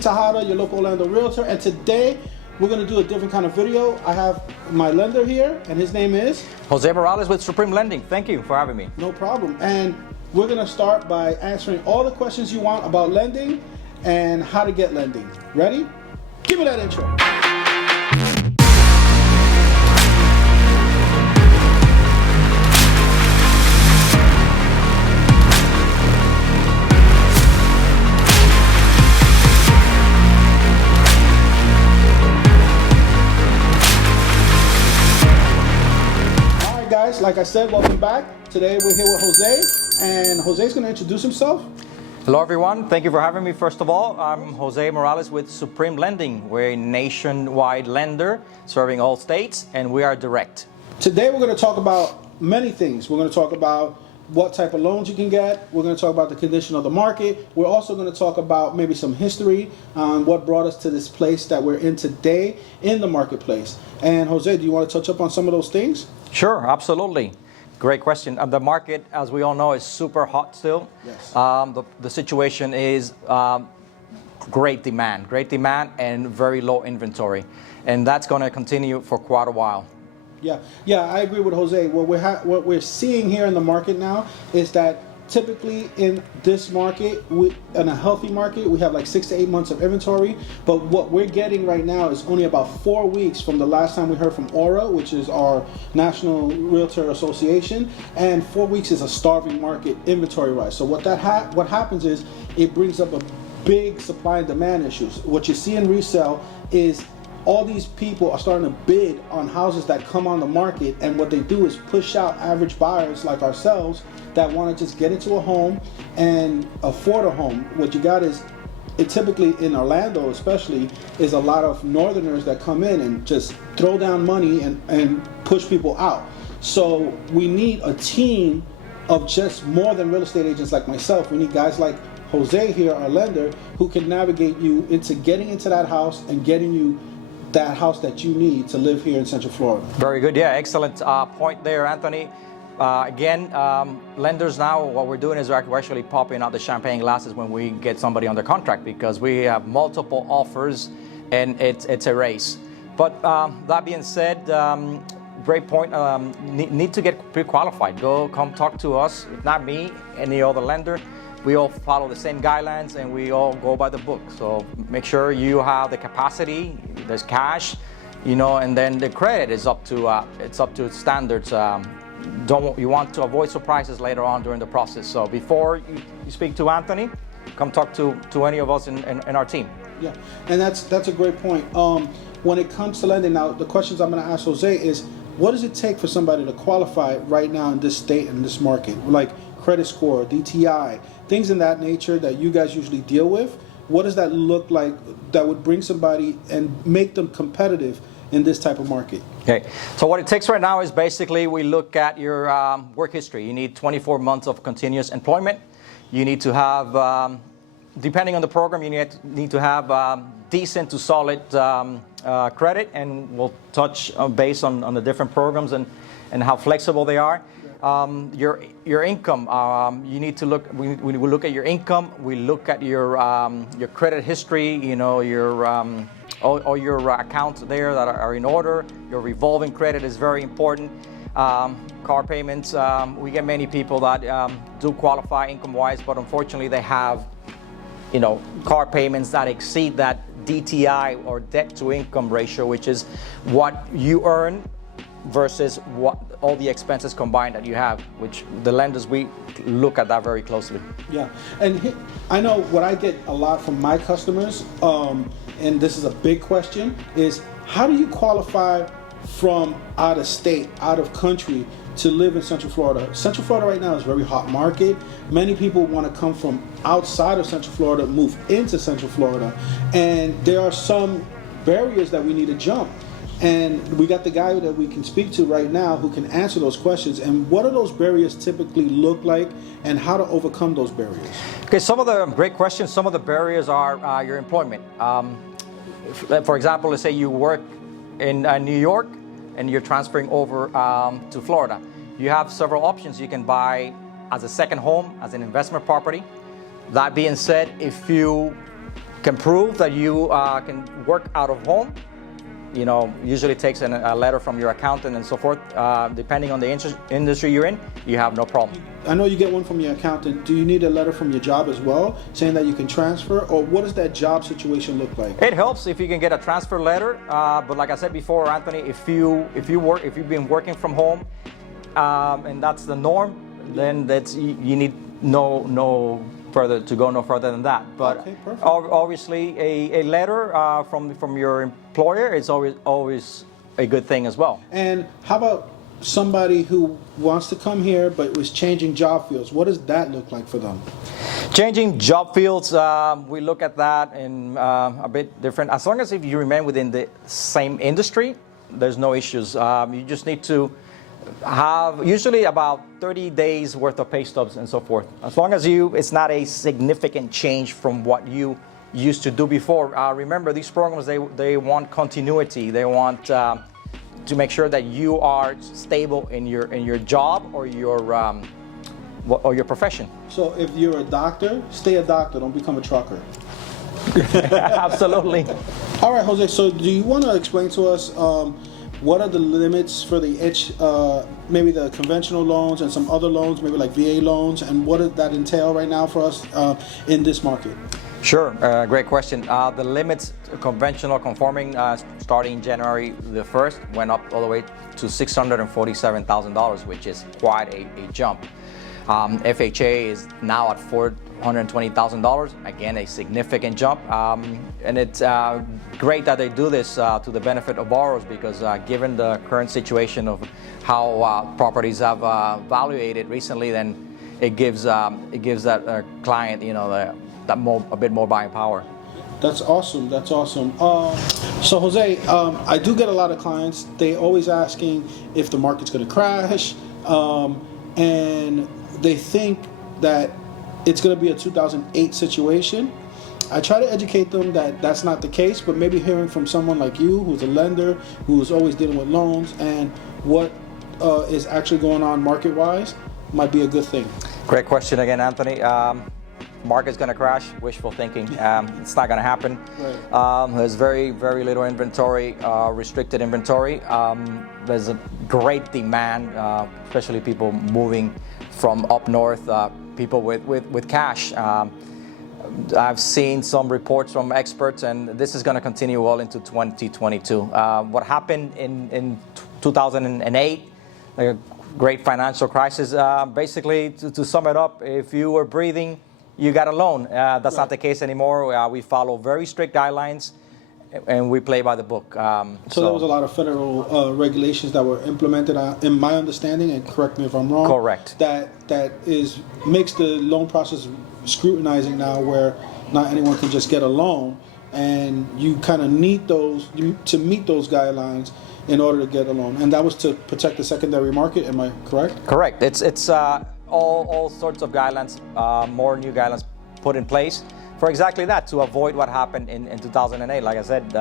Tejada, your local Orlando Realtor, and today we're going to do a different kind of video. I have my lender here, and his name is? José Morales with Supreme Lending. Thank you for having me. No problem. And we're going to start by answering all the questions you want about lending and how to get lending. Ready? Give me that intro. Guys, like I said, welcome back. Today we're here with Jose, and Jose's going to introduce himself. Hello everyone, thank you for having me. First of all, I'm Jose Morales with Supreme Lending. We're a nationwide lender serving all states, and we are direct. Today we're going to talk about many things. We're going to talk about what type of loans you can get. We're going to talk about the condition of the market. We're also going to talk about maybe some history on what brought us to this place that we're in today in the marketplace. And Jose, do you want to touch up on some of those things? Sure, absolutely. Great question. The market, as we all know, is super hot still. Yes. The situation is great demand and very low inventory. And that's going to continue for quite a while. Yeah, I agree with Jose. What we're seeing here in the market now is that typically in this market, in a healthy market, we have like 6 to 8 months of inventory. But what we're getting right now is only about 4 weeks from the last time we heard from Eola, which is our National Realtor Association, and 4 weeks is a starving market inventory-wise. So what happens is it brings up a big supply and demand issues. What you see in resale is all these people are starting to bid on houses that come on the market, and what they do is push out average buyers like ourselves that want to just get into a home and afford a home. What you got is, it typically in Orlando especially, is a lot of northerners that come in and just throw down money and push people out. So we need a team of just more than real estate agents like myself. We need guys like Jose here, our lender, who can navigate you into getting into that house and getting you that house that you need to live here in Central Florida. Very good. Yeah, excellent point there, Anthony. Again, lenders now, what we're doing is we're actually popping out the champagne glasses when we get somebody under contract, because we have multiple offers and it's a race. But that being said, great point. Need to get pre-qualified. Come talk to us. If not me, any other lender. We all follow the same guidelines and we all go by the book. So make sure you have the capacity, there's cash, and then the credit is up to standards. You want to avoid surprises later on during the process. So before you speak to Anthony, come talk to any of us in our team. Yeah, and that's a great point. When it comes to lending, now the questions I'm going to ask Jose is, what does it take for somebody to qualify right now in this state and this market? Like credit score, DTI, things in that nature that you guys usually deal with. What does that look like that would bring somebody and make them competitive in this type of market? Okay, so what it takes right now is basically we look at your work history. You need 24 months of continuous employment. You need to have, depending on the program, you need to have decent to solid credit, and we'll touch based on the different programs and how flexible they are. Your income, you need to look. We look at your income. We look at your credit history. All your accounts there that are in order. Your revolving credit is very important. Car payments. We get many people that do qualify income-wise, but unfortunately they have, car payments that exceed that DTI or debt-to-income ratio, which is what you earn versus what all the expenses combined that you have, which the lenders, we look at that very closely. Yeah, and I know what I get a lot from my customers, and this is a big question, is how do you qualify from out of state, out of country, to live in Central Florida? Central Florida right now is a very hot market. Many people want to come from outside of Central Florida, move into Central Florida, and there are some barriers that we need to jump. And we got the guy that we can speak to right now who can answer those questions. And what do those barriers typically look like, and how to overcome those barriers? Okay, some of the great questions. Some of the barriers are your employment. For example, let's say you work in New York and you're transferring over to Florida. You have several options. You can buy as a second home, as an investment property. That being said, if you can prove that you can work out of home, usually takes a letter from your accountant and so forth. Depending on the industry you're in, you have no problem. I know you get one from your accountant. Do you need a letter from your job as well, saying that you can transfer, or what does that job situation look like? It helps if you can get a transfer letter, but like I said before, Anthony, if you've been working from home, and that's the norm, then you need no further than that. But okay, perfect. Obviously, a letter from your employer is always a good thing as well. And how about somebody who wants to come here but was changing job fields? What does that look like for them? Changing job fields, we look at that in a bit different. As long as if you remain within the same industry, there's no issues. You just need to have usually about 30 days worth of pay stubs and so forth. As long as it's not a significant change from what you used to do before. Remember, these programs, they want continuity. They want to make sure that you are stable in your job or your profession. So if you're a doctor, stay a doctor, don't become a trucker. Absolutely. All right, Jose, so do you want to explain to us what are the limits for maybe the conventional loans and some other loans, maybe like VA loans, and what does that entail right now for us in this market? Sure, great question. The limits, conventional conforming, starting January the 1st, went up all the way to $647,000, which is quite a jump. FHA is now at $420,000, again a significant jump, and it's great that they do this to the benefit of borrowers, because given the current situation of how properties have valuated recently, then it gives that client a bit more buying power. That's awesome. That's awesome. So Jose, I do get a lot of clients. They always asking if the market's going to crash, and they think that it's going to be a 2008 situation. I try to educate them that that's not the case, but maybe hearing from someone like you, who's a lender, who's always dealing with loans, and what is actually going on market-wise, might be a good thing. Great question again, Anthony. Market's going to crash, wishful thinking. It's not going to happen. Right. There's very, very little inventory, restricted inventory. There's a great demand, especially people moving from up north, people with cash. I've seen some reports from experts, and this is going to continue well into 2022. What happened in 2008, a great financial crisis, basically, to sum it up, if you were breathing, you got a loan. That's not the case anymore. We follow very strict guidelines, and we play by the book. So there was a lot of federal regulations that were implemented, in my understanding, and correct me if I'm wrong. Correct. That makes the loan process scrutinizing now, where not anyone can just get a loan, and you kind of need to meet those guidelines in order to get a loan, and that was to protect the secondary market. Am I correct? Correct. It's all sorts of guidelines, more new guidelines put in place for exactly that, to avoid what happened in 2008. Like I said,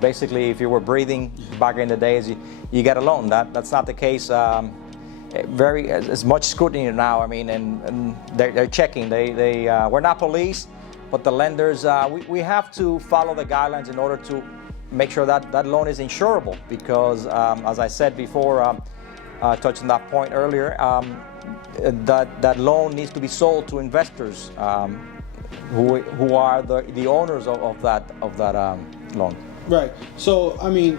basically, if you were breathing back in the days, you get a loan. That's not the case. As much scrutiny now. I mean, and they're checking. We're not police, but the lenders, we have to follow the guidelines in order to make sure that loan is insurable, because as I said before, touching that point earlier, that loan needs to be sold to investors who are the owners of that loan. Right. So I mean,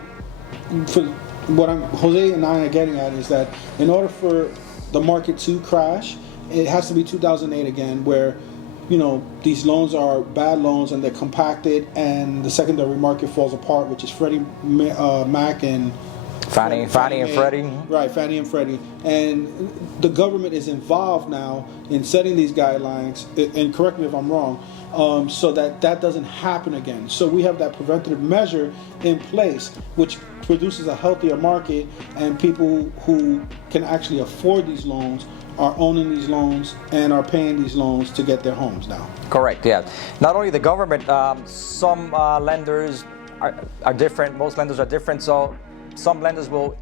for what Jose and I are getting at is that in order for the market to crash, it has to be 2008 again, where these loans are bad loans and they're compacted, and the secondary market falls apart, which is Freddie Mac and Fannie and Freddie. Right, Fannie and Freddie. And the government is involved now in setting these guidelines, and correct me if I'm wrong, so that doesn't happen again. So we have that preventative measure in place, which produces a healthier market, and people who can actually afford these loans are owning these loans and are paying these loans to get their homes now. Correct, yeah. Not only the government, some lenders are different, most lenders are different, so some lenders will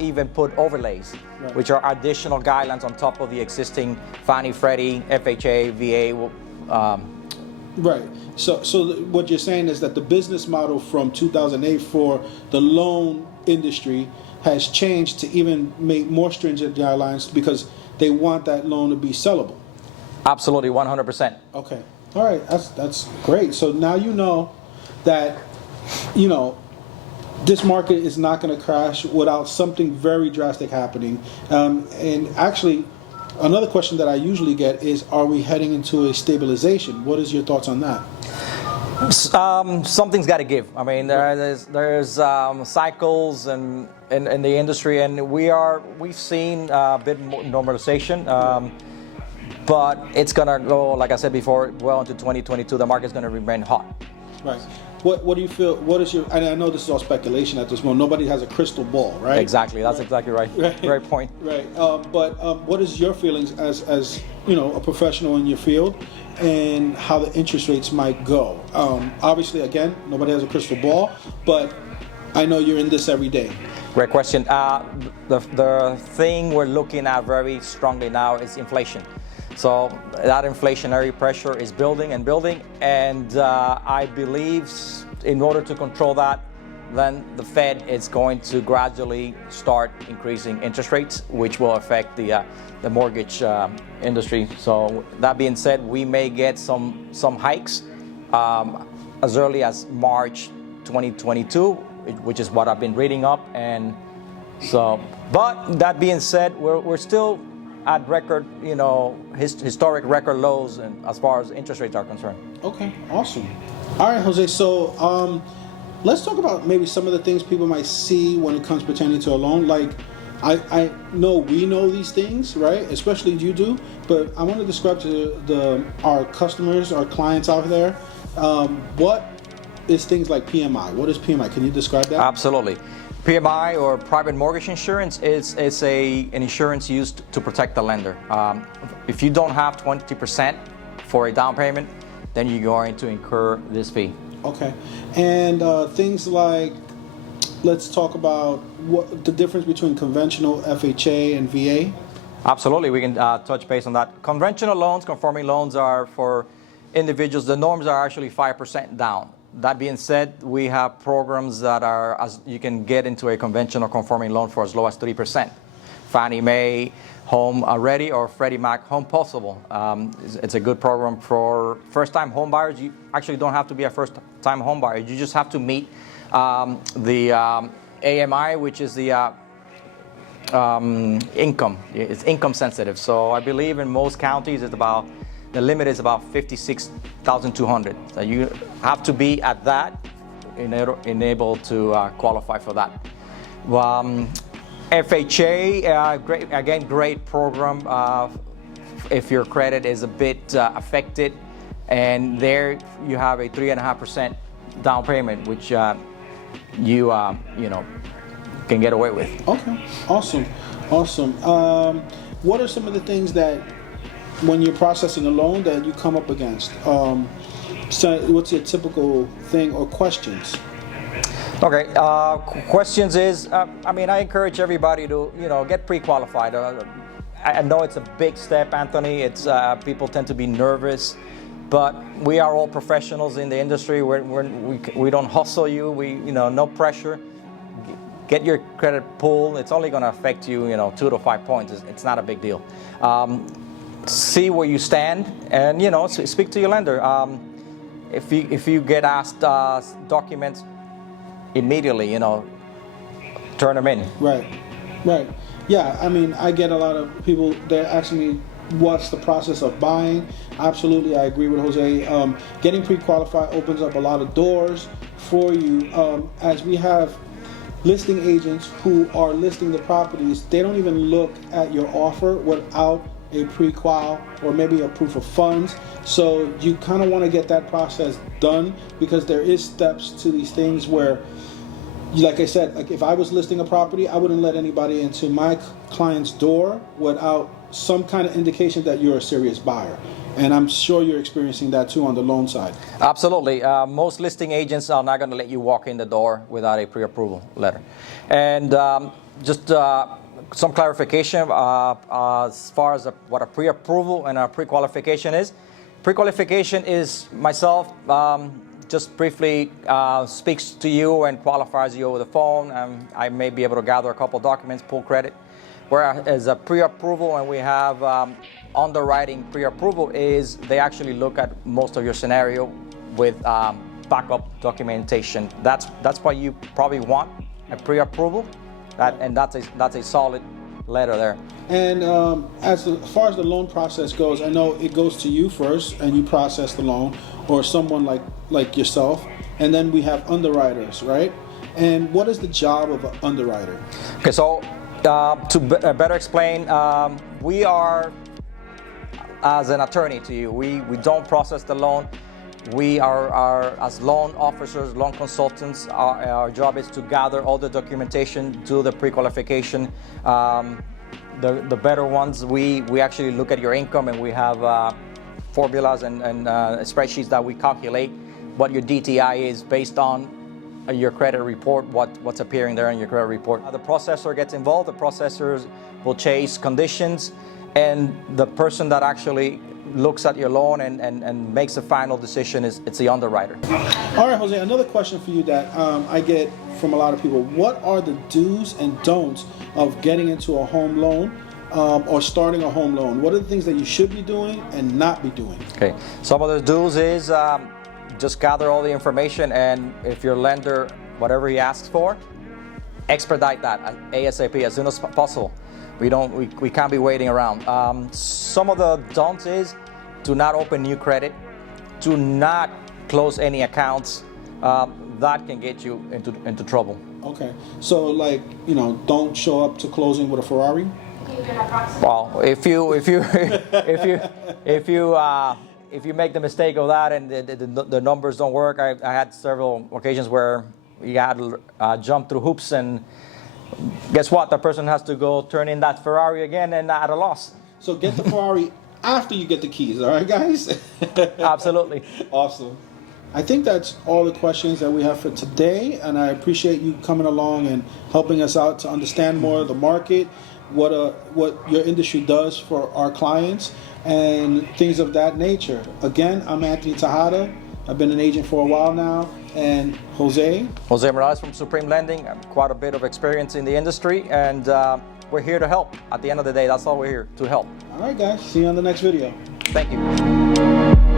even put overlays, right, which are additional guidelines on top of the existing Fannie, Freddie, FHA, VA Right. So what you're saying is that the business model from 2008 for the loan industry has changed to even make more stringent guidelines because they want that loan to be sellable. Absolutely, 100%. Okay. All right. That's great. So now you know that, you know, this market is not going to crash without something very drastic happening. And actually, another question that I usually get is, are we heading into a stabilization? What is your thoughts on that? Something's got to give. I mean, there's cycles in the industry, and we've seen a bit more normalization. But it's gonna go, like I said before, well into 2022. The market's gonna remain hot. Right. What do you feel? What is your? And I know this is all speculation at this moment. Nobody has a crystal ball, right? Exactly. That's exactly right. Right. Great point. Right. But what is your feelings as you know, a professional in your field, and how the interest rates might go? Obviously, again, nobody has a crystal ball, but I know you're in this every day. Great question. The thing we're looking at very strongly now is inflation. So that inflationary pressure is building and building, and I believe in order to control that, then the Fed is going to gradually start increasing interest rates, which will affect the mortgage industry. So that being said, we may get some hikes as early as March 2022, which is what I've been reading up. And so, but that being said, we're still at record, you know, historic record lows, and as far as interest rates are concerned. Okay, awesome. All right, Jose. So let's talk about maybe some of the things people might see when it comes pertaining to a loan. Like, I know we know these things, right? Especially you do. But I want to describe to our customers, our clients out there, what is things like PMI? What is PMI? Can you describe that? Absolutely. PMI, or private mortgage insurance, is an insurance used to protect the lender. If you don't have 20% for a down payment, then you're going to incur this fee. Okay. And things like, let's talk about what the difference between conventional FHA and VA. Absolutely, we can touch base on that. Conventional loans, conforming loans, are for individuals. The norms are actually 5% down. That being said, we have programs that are, as you can get into a conventional conforming loan for as low as 3%. Fannie Mae Home Ready or Freddie Mac Home Possible. It's a good program for first-time home buyers. You actually don't have to be a first-time home buyer. You just have to meet the AMI, which is the income. It's income sensitive. So I believe in most counties the limit is about $56,200. So you have to be at that enabled to qualify for that. FHA, great program if your credit is a bit affected, and there you have a 3.5% down payment, which you can get away with. Okay, awesome. What are some of the things that, when you're processing a loan, that you come up against? So what's your typical thing or questions? Okay, questions is, I encourage everybody to, get pre-qualified. I know it's a big step, Anthony. It's people tend to be nervous, but we are all professionals in the industry. We don't hustle you. No pressure. Get your credit pulled. It's only going to affect you, 2 to 5 points. It's not a big deal. See where you stand, and speak to your lender. If you get asked documents immediately, turn them in. Right. Yeah, I get a lot of people, they're asking me what's the process of buying. Absolutely, I agree with Jose. Getting pre-qualified opens up a lot of doors for you. As we have listing agents who are listing the properties, they don't even look at your offer without a pre-qual or maybe a proof of funds. So you kind of want to get that process done, because there is steps to these things where, like I said, like if I was listing a property, I wouldn't let anybody into my client's door without some kind of indication that you're a serious buyer. And I'm sure you're experiencing that too on the loan side. Absolutely. Most listing agents are not going to let you walk in the door without a pre-approval letter. And just some clarification as far as what a pre-approval and a pre-qualification is. Pre-qualification is myself, just briefly speaks to you and qualifies you over the phone. I may be able to gather a couple documents, pull credit. Whereas a pre-approval, and we have underwriting pre-approval, is they actually look at most of your scenario with backup documentation. That's why you probably want a pre-approval, and that's a solid letter there. And as far as the loan process goes, I know it goes to you first, and you process the loan, or someone like yourself, and then we have underwriters, right? And what is the job of an underwriter? Okay, so to better explain, we are as an attorney to you. We don't process the loan. We are as loan officers, loan consultants. Our job is to gather all the documentation, do the pre-qualification. The better ones, we actually look at your income, and we have formulas and spreadsheets that we calculate what your DTI is based on your credit report, what's appearing there in your credit report. The processor gets involved. The processors will chase conditions, and the person that actually looks at your loan and makes the final decision it's the underwriter. All right, Jose, another question for you that I get from a lot of people. What are the do's and don'ts of getting into a home loan or starting a home loan? What are the things that you should be doing and not be doing? Okay, some of the do's is just gather all the information, and if your lender, whatever he asks for, expedite that ASAP, as soon as possible. We can't be waiting around. Some of the don'ts is do not open new credit, do not close any accounts. That can get you into trouble. Okay, so don't show up to closing with a Ferrari. Well, if you make the mistake of that and the numbers don't work, I had several occasions where you had to jump through hoops, and guess what? The person has to go turn in that Ferrari again and at a loss. So get the Ferrari after you get the keys, all right, guys? Absolutely. Awesome. I think that's all the questions that we have for today, and I appreciate you coming along and helping us out to understand more of the market, what your industry does for our clients, and things of that nature. Again, I'm Anthony Tejada. I've been an agent for a while now. And Jose Morales from Supreme Lending. I have quite a bit of experience in the industry, and we're here to help. At the end of the day, that's all we're here to help. All right, guys. See you on the next video. Thank you.